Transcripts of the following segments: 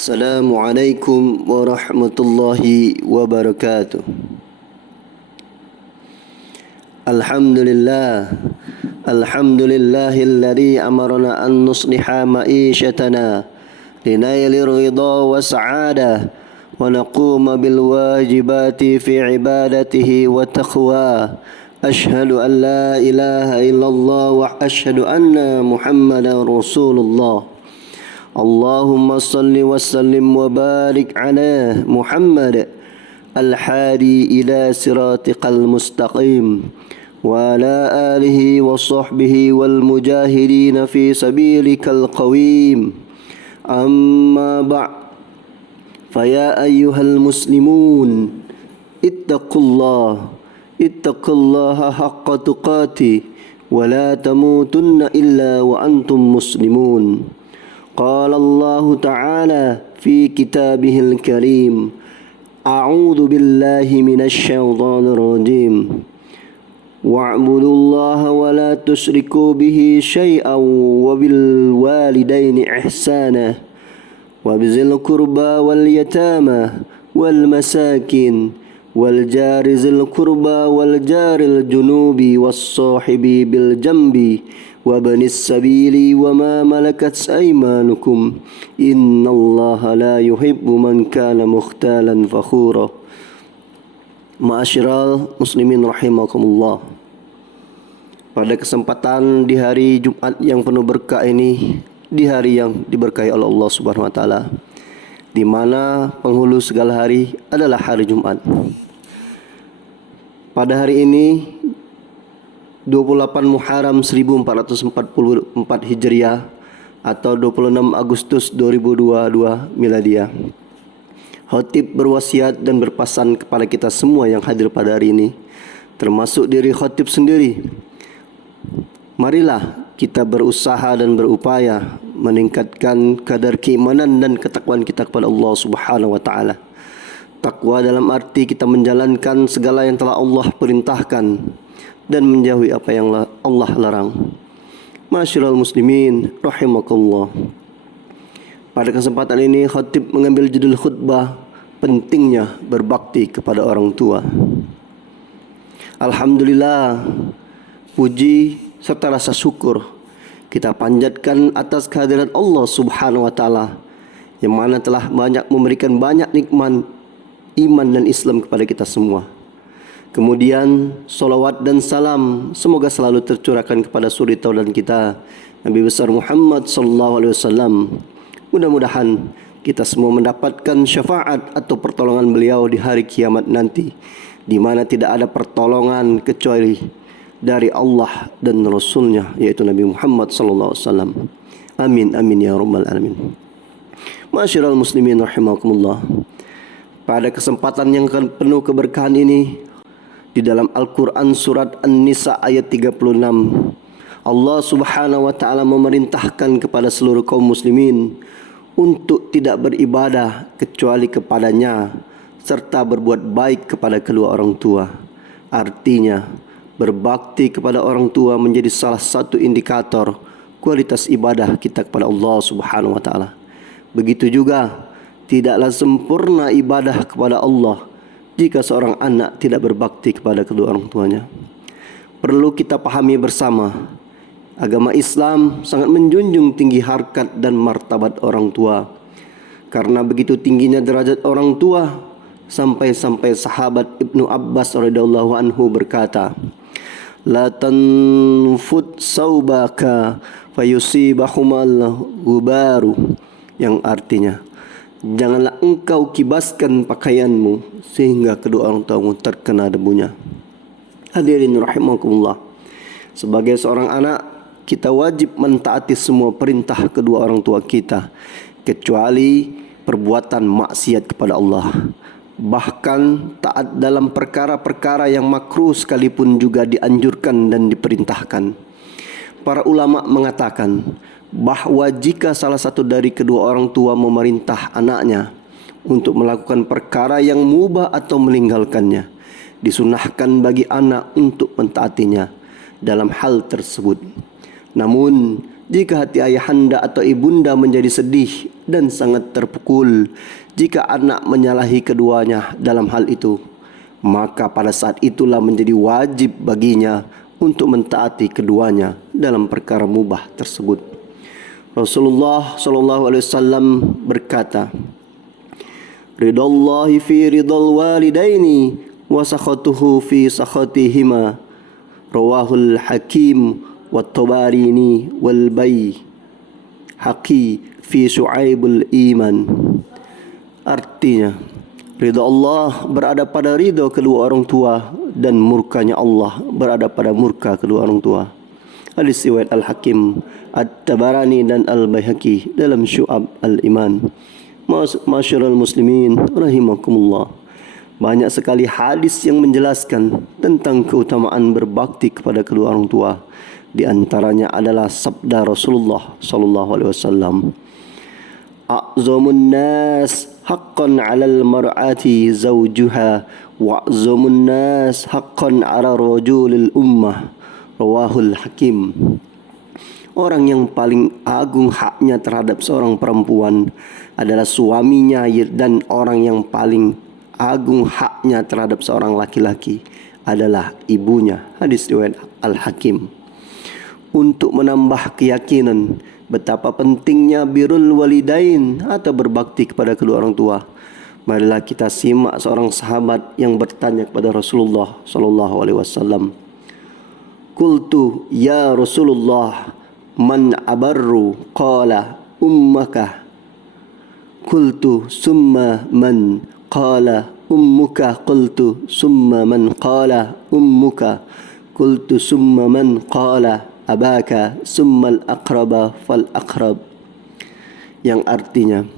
Assalamualaikum warahmatullahi wabarakatuh. Alhamdulillah. Alhamdulillahilladzi amarna an nusliha ma'ishatana linayli ridha wa sa'adah wa naquma bil wajibati fi ibadatihi wa taqwa. Ashhadu an la ilaha illallah wa ashhadu anna Muhammadan Rasulullah. Allahumma salli wa sallim wa barik ala Muhammad al-hadi ila siratikal mustaqim wa ala alihi wa sahbihi wal mujahidin fi sabilikal qawim. Amma ba'd, faya ayyuhal muslimun ittaqullaha haqqa tuqatih wa la tamutunna illa wa antum muslimun. قال الله تعالى في كتابه الكريم أعوذ بالله من الشيطان الرجيم واعبدوا الله ولا تشركوا به شيئا وبالوالدين إحسانا وبذي القربى واليتامى والمساكين والجار ذي القربى والجار الجنوب والصاحب بالجنب وابن السبيل وما ملكت أيمانكم إن الله لا يحب من كان مختالا فخورا. Ma'asyiral muslimin rahimakumullah. Pada kesempatan di hari Jumat yang penuh berkah ini, di hari yang diberkahi oleh Allah Subhanahu wa taala, di mana penghulu segala hari adalah hari Jumat. Pada hari ini 28 Muharram 1444 Hijriah atau 26 Agustus 2022 Miladiah. Khatib berwasiat dan berpesan kepada kita semua yang hadir pada hari ini, termasuk diri khatib sendiri. Marilah kita berusaha dan berupaya meningkatkan kadar keimanan dan ketakwaan kita kepada Allah Subhanahu wa taala. Takwa dalam arti kita menjalankan segala yang telah Allah perintahkan dan menjauhi apa yang Allah larang. Ma'asyiral muslimin rahimakumullah. Pada kesempatan ini khatib mengambil judul khutbah pentingnya berbakti kepada orang tua. Alhamdulillah, puji serta rasa syukur kita panjatkan atas kehadiran Allah Subhanahu wa taala yang mana telah banyak memberikan banyak nikmat iman dan Islam kepada kita semua. Kemudian salawat dan salam semoga selalu tercurahkan kepada suri tauladan kita Nabi besar Muhammad sallallahu alaihi wasallam. Mudah-mudahan kita semua mendapatkan syafaat atau pertolongan beliau di hari kiamat nanti, di mana tidak ada pertolongan kecuali dari Allah dan Rasulnya, yaitu Nabi Muhammad sallallahu alaihi wasallam. Amin amin ya rabbal alamin. Ma'asyiral muslimin rahimakumullah. Pada kesempatan yang penuh keberkahan ini, di dalam Al-Quran surat An-Nisa ayat 36, Allah Subhanahu wa taala memerintahkan kepada seluruh kaum muslimin untuk tidak beribadah kecuali kepadanya serta berbuat baik kepada kedua orang tua. Artinya, berbakti kepada orang tua menjadi salah satu indikator kualitas ibadah kita kepada Allah Subhanahu wa taala. Begitu juga, tidaklah sempurna ibadah kepada Allah jika seorang anak tidak berbakti kepada kedua orang tuanya. Perlu kita pahami bersama, agama Islam sangat menjunjung tinggi harkat dan martabat orang tua. Karena begitu tingginya derajat orang tua, sampai-sampai sahabat Ibnu Abbas radhiyallahu anhu berkata, "La tanfud saubaka fayusibahumal gubaru," yang artinya, janganlah engkau kibaskan pakaianmu sehingga kedua orang tuamu terkena debunya. Hadirin rahimakumullah. Sebagai seorang anak, kita wajib mentaati semua perintah kedua orang tua kita, kecuali perbuatan maksiat kepada Allah. Bahkan taat dalam perkara-perkara yang makruh sekalipun juga dianjurkan dan diperintahkan. Para ulama mengatakan bahwa jika salah satu dari kedua orang tua memerintah anaknya untuk melakukan perkara yang mubah atau meninggalkannya, disunahkan bagi anak untuk mentaatinya dalam hal tersebut. Namun, jika hati ayahanda atau ibunda menjadi sedih dan sangat terpukul jika anak menyalahi keduanya dalam hal itu. Maka pada saat itulah menjadi wajib baginya untuk mentaati keduanya dalam perkara mubah tersebut. Rasulullah SAW berkata, Ridallahi fi ridal walidaini wa sakhatuhu fi sakhatihima. Rawahul Hakim wa Tabarini wal Baihaqi fi Syu'aibul Iman. Artinya, ridha Allah berada pada ridha kedua orang tua dan murkanya Allah berada pada murka kedua orang tua. Hadis riwayat Al-Hakim, At-Tabarani dan Al-Baihaqi dalam Syu'ab Al-Iman. Masyarul muslimin rahimakumullah. Banyak sekali hadis yang menjelaskan tentang keutamaan berbakti kepada kedua orang tua. Di antaranya adalah sabda Rasulullah sallallahu alaihi wasallam, A'zamun nas haqqan 'alal mar'ati zawjuha wa a'zamun nas haqqan 'ala rajulil ummah. Rawahul Hakim. Orang yang paling agung haknya terhadap seorang perempuan adalah suaminya, dan orang yang paling agung haknya terhadap seorang laki-laki adalah ibunya. Hadis riwayat Al-Hakim. Untuk menambah keyakinan betapa pentingnya birrul walidain atau berbakti kepada kedua orang tua, marilah kita simak seorang sahabat yang bertanya kepada Rasulullah sallallahu alaihi wasallam. Qultu ya Rasulullah, man abarru? Qala ummaka. Qultu summa man? Qala ummuka. Qultu summa man? Qala ummuka. Qultu summa man? Qala abaka. Summa al-aqraba fal-aqrab. Yang artinya,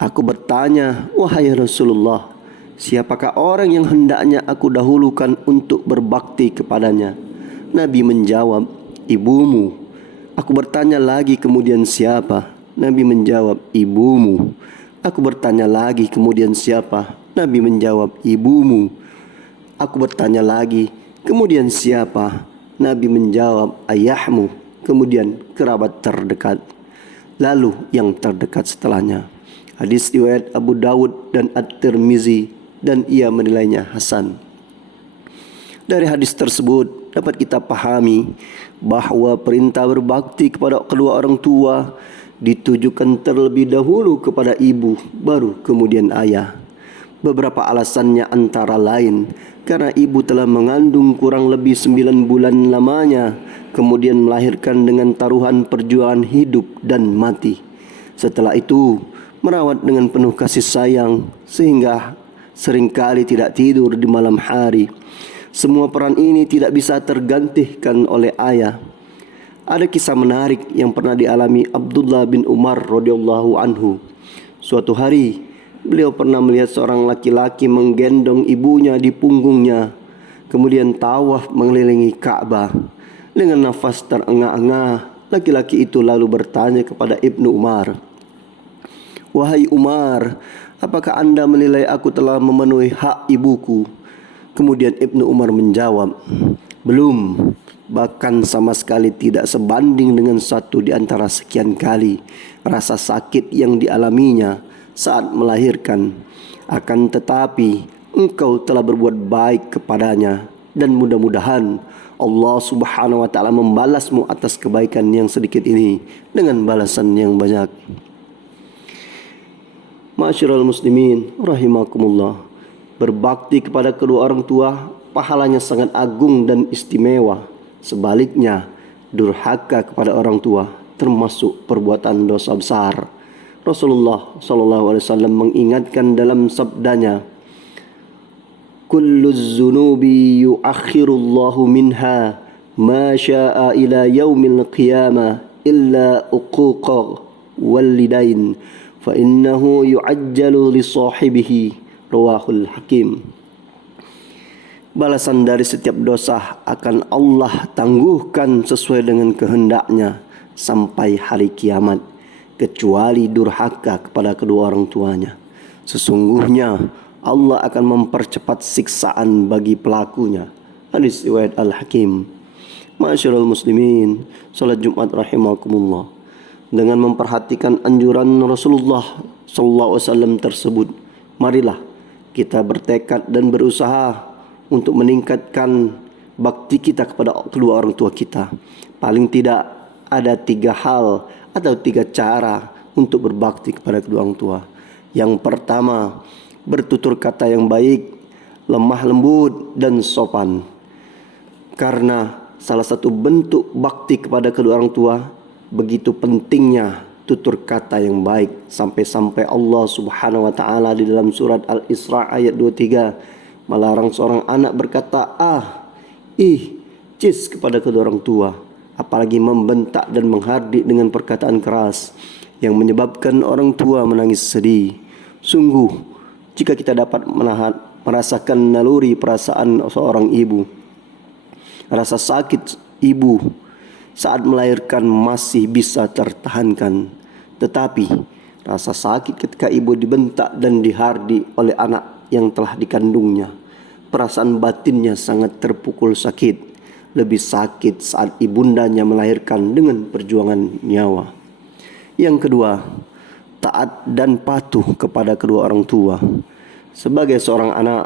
aku bertanya, wahai Rasulullah, siapakah orang yang hendaknya aku dahulukan untuk berbakti kepadanya? Nabi menjawab, ibumu. Aku bertanya lagi, kemudian siapa? Nabi menjawab, ibumu. Aku bertanya lagi, kemudian siapa? Nabi menjawab, ibumu. Aku bertanya lagi, kemudian siapa? Nabi menjawab, ayahmu. Kemudian kerabat terdekat, lalu yang terdekat setelahnya. Hadis riwayat Abu Dawud dan At-Tirmizi, dan ia menilainya hasan. Dari hadis tersebut dapat kita pahami bahawa perintah berbakti kepada kedua orang tua ditujukan terlebih dahulu kepada ibu, baru kemudian ayah. Beberapa alasannya antara lain karena ibu telah mengandung kurang lebih 9 bulan lamanya, kemudian melahirkan dengan taruhan perjuangan hidup dan mati. Setelah itu merawat dengan penuh kasih sayang sehingga seringkali tidak tidur di malam hari. Semua peran ini tidak bisa tergantikan oleh ayah. Ada kisah menarik yang pernah dialami Abdullah bin Umar radhiyallahu anhu. Suatu hari, beliau pernah melihat seorang laki-laki menggendong ibunya di punggungnya, kemudian tawaf mengelilingi Ka'bah. Dengan nafas terengah-engah, laki-laki itu lalu bertanya kepada Ibnu Umar, wahai Umar, apakah anda menilai aku telah memenuhi hak ibuku? Kemudian Ibnu Umar menjawab, belum, bahkan sama sekali tidak sebanding dengan satu di antara sekian kali rasa sakit yang dialaminya saat melahirkan. Akan tetapi engkau telah berbuat baik kepadanya, dan mudah-mudahan Allah Subhanahu wa ta'ala membalasmu atas kebaikan yang sedikit ini dengan balasan yang banyak. Ma'asyiral muslimin rahimakumullah. Berbakti kepada kedua orang tua pahalanya sangat agung dan istimewa. Sebaliknya, durhaka kepada orang tua termasuk perbuatan dosa besar. Rasulullah SAW mengingatkan dalam sabdanya, kullu dzunubi yuakhirullahu minha ma syaa ila yaumil qiyamah illa uquqa walidain fa innahu yu'ajjalu li sahibihi. Rawahul Hakim. Balasan dari setiap dosa akan Allah tangguhkan sesuai dengan kehendaknya sampai hari kiamat, kecuali durhaka kepada kedua orang tuanya. Sesungguhnya Allah akan mempercepat siksaan bagi pelakunya. Hadis riwayat Al-Hakim. Ma'asyiral muslimin, salat Jumat rahimakumullah. dengan memperhatikan anjuran Rasulullah SAW tersebut, marilah kita bertekad dan berusaha untuk meningkatkan bakti kita kepada kedua orang tua kita. Paling tidak ada 3 hal atau 3 cara untuk berbakti kepada kedua orang tua. Yang pertama, bertutur kata yang baik, lemah lembut dan sopan. Karena salah satu bentuk bakti kepada kedua orang tua, begitu pentingnya tutur kata yang baik, sampai-sampai Allah Subhanahu wa taala di dalam surat Al-Isra ayat 23 melarang seorang anak berkata cis kepada kedua orang tua, apalagi membentak dan menghardik dengan perkataan keras yang menyebabkan orang tua menangis sedih. Sungguh, jika kita dapat merasakan naluri perasaan seorang ibu, rasa sakit ibu saat melahirkan masih bisa tertahankan, tetapi rasa sakit ketika ibu dibentak dan dihardik oleh anak yang telah dikandungnya, perasaan batinnya sangat terpukul sakit. Lebih sakit saat ibundanya melahirkan dengan perjuangan nyawa. Yang kedua, taat dan patuh kepada kedua orang tua. Sebagai seorang anak,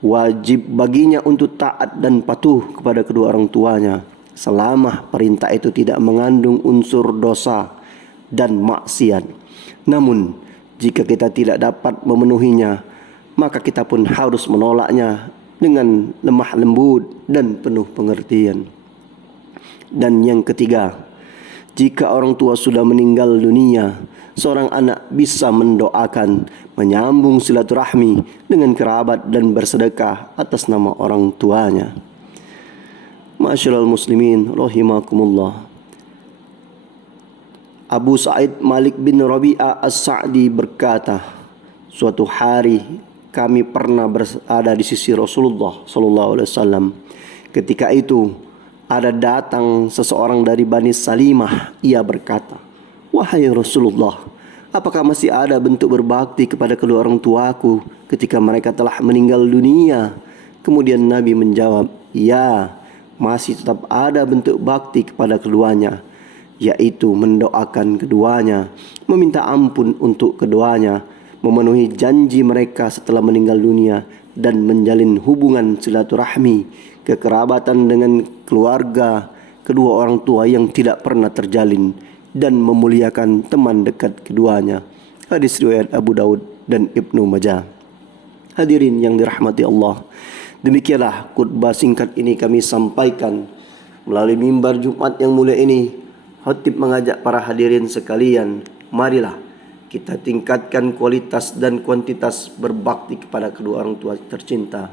wajib baginya untuk taat dan patuh kepada kedua orang tuanya selama perintah itu tidak mengandung unsur dosa dan maksiat. Namun, jika kita tidak dapat memenuhinya, maka kita pun harus menolaknya dengan lemah lembut dan penuh pengertian. Dan yang ketiga, jika orang tua sudah meninggal dunia, seorang anak bisa mendoakan, menyambung silaturahmi dengan kerabat dan bersedekah atas nama orang tuanya. Ma'asyiral muslimin rahimakumullah. Abu Sa'id Malik bin Rabi'ah As-Sa'di berkata, suatu hari kami pernah berada di sisi Rasulullah SAW. Ketika itu ada datang seseorang dari Bani Salimah. Ia berkata, wahai Rasulullah, apakah masih ada bentuk berbakti kepada kedua orang tuaku ketika mereka telah meninggal dunia? Kemudian Nabi menjawab, ya, masih tetap ada bentuk bakti kepada keduanya, yaitu mendoakan keduanya, meminta ampun untuk keduanya, memenuhi janji mereka setelah meninggal dunia, dan menjalin hubungan silaturahmi, kekerabatan dengan keluarga kedua orang tua yang tidak pernah terjalin, dan memuliakan teman dekat keduanya. Hadis riwayat Abu Daud dan Ibnu Majah. Hadirin yang dirahmati Allah, demikianlah khutbah singkat ini kami sampaikan melalui mimbar Jumat yang mulia ini. Khatib mengajak para hadirin sekalian, marilah kita tingkatkan kualitas dan kuantitas berbakti kepada kedua orang tua tercinta.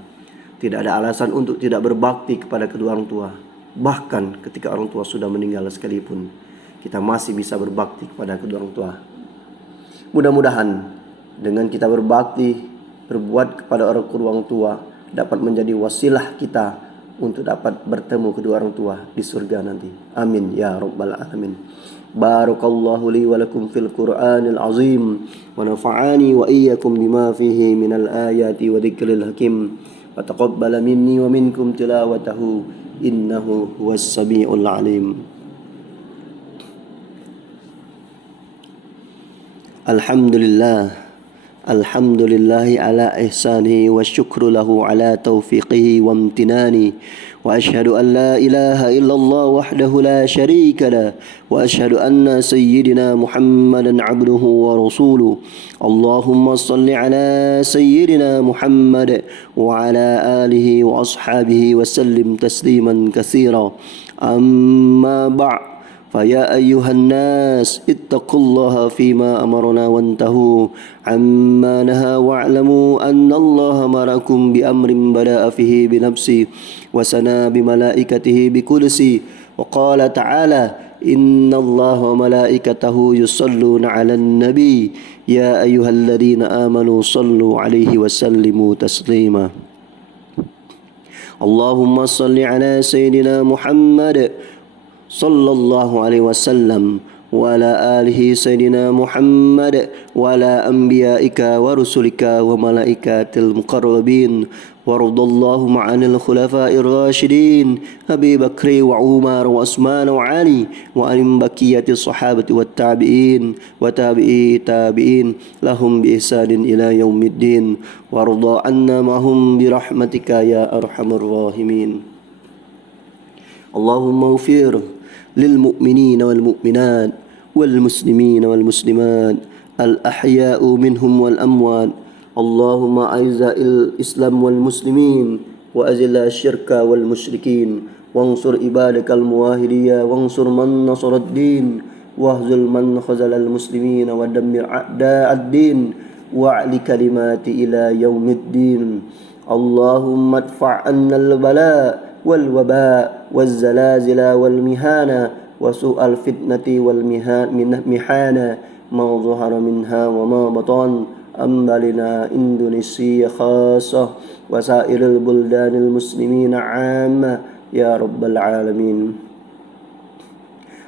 Tidak ada alasan untuk tidak berbakti kepada kedua orang tua. Bahkan ketika orang tua sudah meninggal sekalipun, kita masih bisa berbakti kepada kedua orang tua. Mudah-mudahan dengan kita berbakti, berbuat kepada kedua orang tua, dapat menjadi wasilah kita untuk dapat bertemu kedua orang tua di surga nanti. Amin ya rabbal alamin. Barakallahu li wa lakum fil Qur'anil azim wa nafa'ani wa iyyakum bima fihi minal ayati wa dzikril hakim. Wa taqabbala minni wa minkum tilawatahu innahu huwas samiul alim. Alhamdulillah. Alhamdulillahi ala ihsanihi wa syukru lahu ala taufiqihi wa amtinani. Wa ashhadu an la ilaha illallah wahdahu la sharika lah. Wa ashhadu anna sayyidina Muhammadan abduhu wa rasuluh. Allahumma salli ala sayyidina Muhammad wa ala alihi wa ashabihi wa sallim tasliman katsira. Amma ba'd. فيا أيها الناس اتقوا الله فيما أمرنا وانتهوا عما نهى واعلموا أن الله أمركم بأمر بدأ فيه بنفسه وسنى بملائكته بقدسه وقال تعالى إن الله وملائكته يصلون على النبي يا أيها الذين آمنوا صلوا عليه وسلموا تسليما اللهم صل على سيدنا محمد صلى الله عليه وسلم وعلى آله سيدنا محمد وعلى أنبيائك ورسلك وملائكة المقربين وارض اللهم عن الخلفاء الراشدين أبي بكر وعمر وعثمان وعلي وعن بقية الصحابة والتابعين وتابعي تابعين لهم بإحسان إلى يوم الدين وارض عنا معهم برحمتك يا أرحم الراحمين. اللهم اغفر للمؤمنين والمؤمنات والمسلمين والمسلمات الأحياء منهم والأموات. اللهم أعز الإسلام والمسلمين وأذل الشرك والمشركين وانصر عبادك الموحدين وانصر من نصر الدين واهزل من خذل المسلمين ودمر أعداء الدين واعل كلمات إلى يوم الدين. اللهم ادفع عنا البلاء والوباء والزلازل والمهانة وسوء الفتنة والمحانة ما ظهر منها وما بطن أمبلنا إندونيسيا خاصة وسائر البلدان المسلمين عامة يا رب العالمين.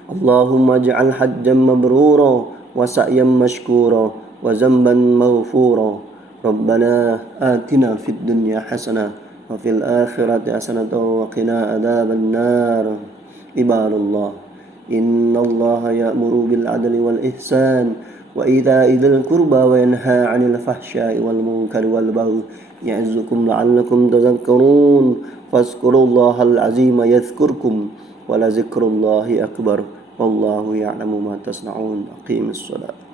اللهم اجعل حجا مبرورا وسعيا مشكورا وذنبا مغفورا. ربنا آتنا في الدنيا حسنة وفي الآخرة حسنة وقنا عذاب النار. عباد الله إن الله يأمر بالعدل والإحسان وإيتاء ذي القربى وينهى عن الفحشاء والمنكر والبغي يعظكم لعلكم تذكرون. فاذكروا الله العظيم يذكركم ولذكر الله أكبر والله يعلم ما تصنعون. أقيموا الصلاة.